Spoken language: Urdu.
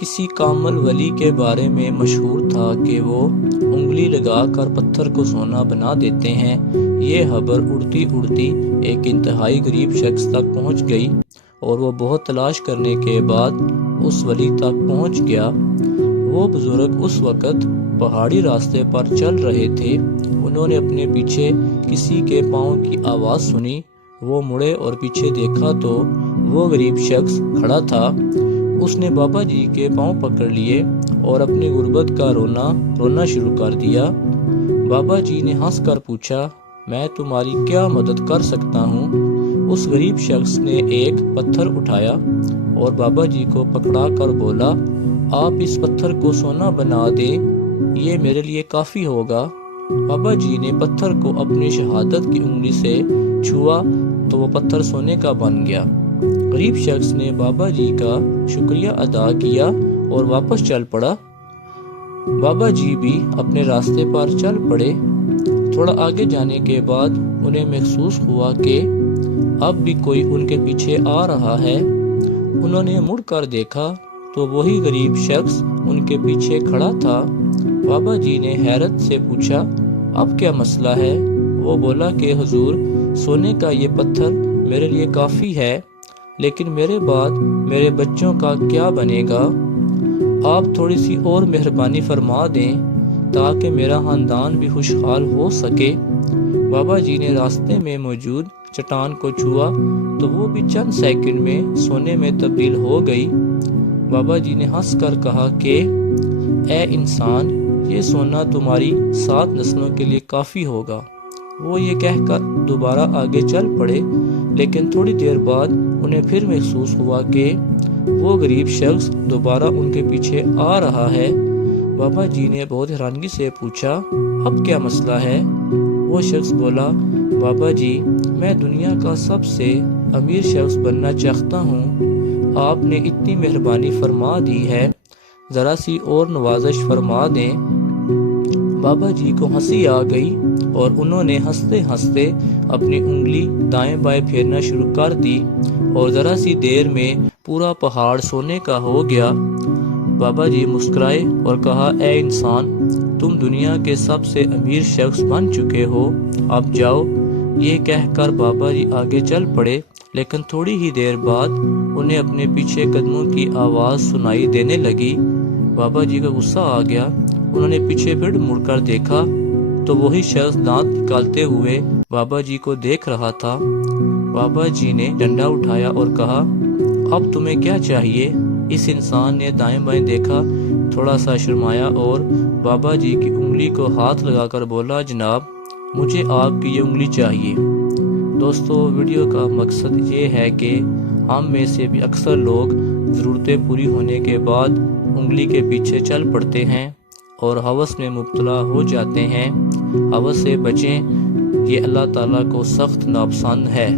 کسی کامل ولی کے بارے میں مشہور تھا کہ وہ انگلی لگا کر پتھر کو سونا بنا دیتے ہیں۔ یہ خبر اڑتی اڑتی ایک انتہائی غریب شخص تک پہنچ گئی اور وہ بہت تلاش کرنے کے بعد اس ولی تک پہنچ گیا۔ وہ بزرگ اس وقت پہاڑی راستے پر چل رہے تھے۔ انہوں نے اپنے پیچھے کسی کے پاؤں کی آواز سنی۔ وہ مڑے اور پیچھے دیکھا تو وہ غریب شخص کھڑا تھا۔ اس نے بابا جی کے پاؤں پکڑ لیے اور اپنی غربت کا رونا شروع کر دیا۔ بابا جی نے ہنس کر پوچھا، میں تمہاری کیا مدد کر سکتا ہوں؟ اس غریب شخص نے ایک پتھر اٹھایا اور بابا جی کو پکڑا کر بولا، آپ اس پتھر کو سونا بنا دیں، یہ میرے لیے کافی ہوگا۔ بابا جی نے پتھر کو اپنی شہادت کی انگلی سے چھوا تو وہ پتھر سونے کا بن گیا۔ غریب شخص نے بابا جی کا شکریہ ادا کیا اور واپس چل پڑا۔ بابا جی بھی اپنے راستے پر چل پڑے۔ تھوڑا آگے جانے کے بعد انہیں محسوس ہوا کہ اب بھی کوئی ان کے پیچھے آ رہا ہے۔ انہوں نے مڑ کر دیکھا تو وہی غریب شخص ان کے پیچھے کھڑا تھا۔ بابا جی نے حیرت سے پوچھا، اب کیا مسئلہ ہے؟ وہ بولا کہ حضور، سونے کا یہ پتھر میرے لیے کافی ہے، لیکن میرے بعد میرے بچوں کا کیا بنے گا؟ آپ تھوڑی سی اور مہربانی فرما دیں تاکہ میرا خاندان بھی خوشحال ہو سکے۔ بابا جی نے راستے میں موجود چٹان کو چھوا تو وہ بھی چند سیکنڈ میں سونے میں تبدیل ہو گئی۔ بابا جی نے ہنس کر کہا کہ اے انسان، یہ سونا تمہاری 7 نسلوں کے لیے کافی ہوگا۔ وہ یہ کہہ کر دوبارہ آگے چل پڑے، لیکن تھوڑی دیر بعد انہیں پھر محسوس ہوا کہ وہ غریب شخص دوبارہ ان کے پیچھے آ رہا ہے۔ بابا جی نے بہت حیرانگی سے پوچھا، اب کیا مسئلہ ہے؟ وہ شخص بولا، بابا جی، میں دنیا کا سب سے امیر شخص بننا چاہتا ہوں۔ آپ نے اتنی مہربانی فرما دی ہے، ذرا سی اور نوازش فرما دیں۔ بابا جی کو ہنسی آ گئی اور انہوں نے ہنستے ہنستے اپنی انگلی دائیں بائیں پھیرنا شروع کر دی اور ذرا سی دیر میں پورا پہاڑ سونے کا ہو گیا۔ بابا جی مسکرائے اور کہا، اے انسان، تم دنیا کے سب سے امیر شخص بن چکے ہو، اب جاؤ۔ یہ کہہ کر بابا جی آگے چل پڑے، لیکن تھوڑی ہی دیر بعد انہیں اپنے پیچھے قدموں کی آواز سنائی دینے لگی۔ بابا جی کا غصہ آ گیا۔ انہوں نے پیچھے پھر مڑ کر دیکھا تو وہی شخص دانت نکالتے ہوئے بابا جی کو دیکھ رہا تھا۔ بابا جی نے ڈنڈا اٹھایا اور کہا، اب تمہیں کیا چاہیے؟ اس انسان نے دائیں بائیں دیکھا، تھوڑا سا شرمایا اور بابا جی کی انگلی کو ہاتھ لگا کر بولا، جناب، مجھے آپ کی یہ انگلی چاہیے۔ دوستو، ویڈیو کا مقصد یہ ہے کہ ہم میں سے بھی اکثر لوگ ضرورتیں پوری ہونے کے بعد انگلی کے پیچھے چل پڑتے ہیں اور ہوس میں مبتلا ہو جاتے ہیں۔ ہوس سے بچیں، یہ اللہ تعالیٰ کو سخت ناپسند ہے۔